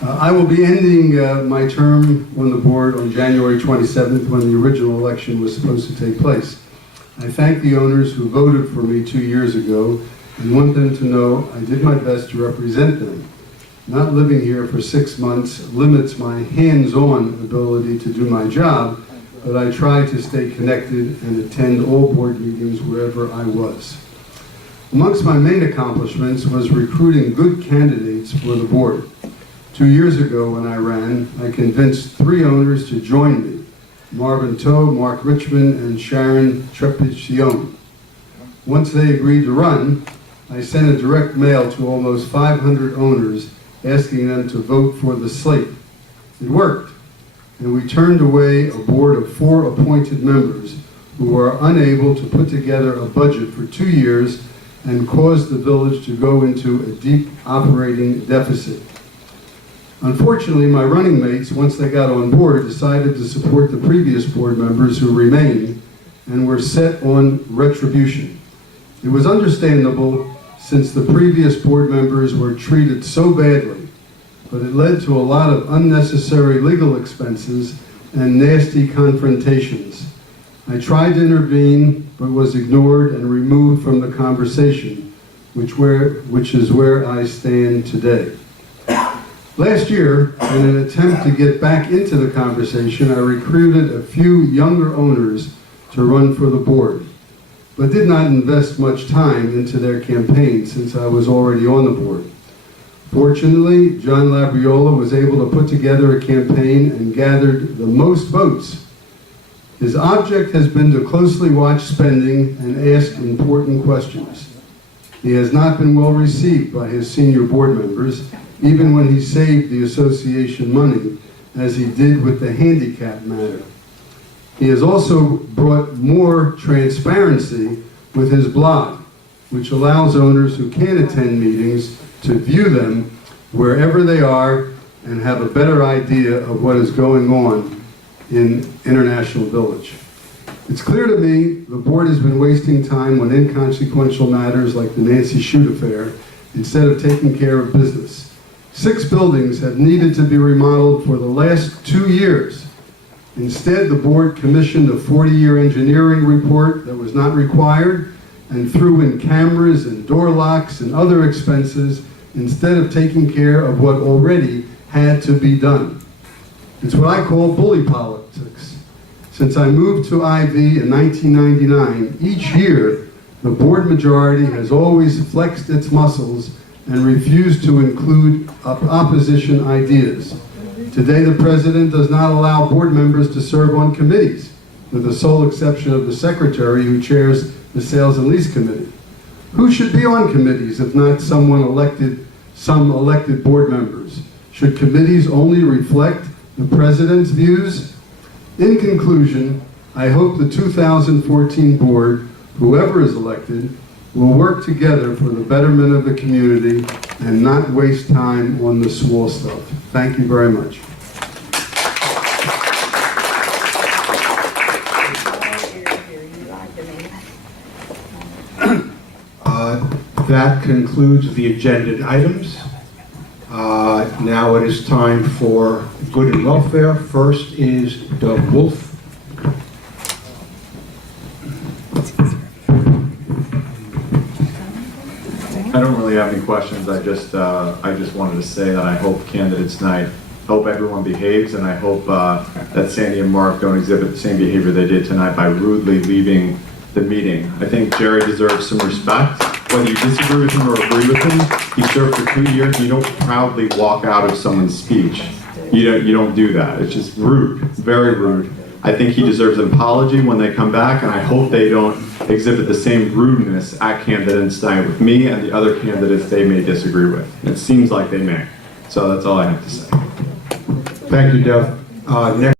I will be ending my term on the board on January 27th when the original election was supposed to take place. I thank the owners who voted for me 2 years ago and want them to know I did my best to represent them. Not living here for 6 months limits my hands-on ability to do my job, but I try to stay connected and attend all board meetings wherever I was. Amongst my main accomplishments was recruiting good candidates for the board. 2 years ago when I ran, I convinced 3 owners to join me: Marvin Toe, Mark Richmond, and Sharon Trepicione. Once they agreed to run, I sent a direct mail to almost 500 owners asking them to vote for the slate. It worked, and we turned away a board of 4 appointed members who were unable to put together a budget for 2 years and caused the village to go into a deep operating deficit. Unfortunately, my running mates, once they got on board, decided to support the previous board members who remained and were set on retribution. It was understandable since the previous board members were treated so badly, but it led to a lot of unnecessary legal expenses and nasty confrontations. I tried to intervene, but was ignored and removed from the conversation, which is where I stand today. Last year, in an attempt to get back into the conversation, I recruited a few younger owners to run for the board, but did not invest much time into their campaign since I was already on the board. Fortunately, John Labriola was able to put together a campaign and gathered the most votes. His object has been to closely watch spending and ask important questions. He has not been well received by his senior board members, even when he saved the association money, as he did with the handicap matter. He has also brought more transparency with his blog, which allows owners who can't attend meetings to view them wherever they are and have a better idea of what is going on in International Village. It's clear to me the board has been wasting time on inconsequential matters like the Nancy Shute affair instead of taking care of business. 6 buildings have needed to be remodeled for the last 2 years. Instead, the board commissioned a 40-year engineering report that was not required and threw in cameras and door locks and other expenses instead of taking care of what already had to be done. It's what I call bully politics. Since I moved to IV in 1999, each year the board majority has always flexed its muscles and refused to include opposition ideas. Today, the president does not allow board members to serve on committees, with the sole exception of the secretary who chairs the Sales and Lease Committee. Who should be on committees if not some elected board members? Should committees only reflect the president's views? In conclusion, I hope the 2014 board, whoever is elected, will work together for the betterment of the community and not waste time on the small stuff. Thank you very much. That concludes the agenda items. Now it is time for good and welfare. First is Doug Wolf. I don't really have any questions. I just wanted to say that I hope candidates night, hope everyone behaves, and I hope that Sandy and Mark don't exhibit the same behavior they did tonight by rudely leaving the meeting. I think Jerry deserves some respect. Whether you disagree with him or agree with him, he served for 2 years. You don't proudly walk out of someone's speech. You don't do that. It's just rude, very rude. I think he deserves an apology when they come back, and I hope they don't exhibit the same rudeness at candidates night with me and the other candidates they may disagree with. And it seems like they may. So that's all I have to say. Thank you, Doug. Next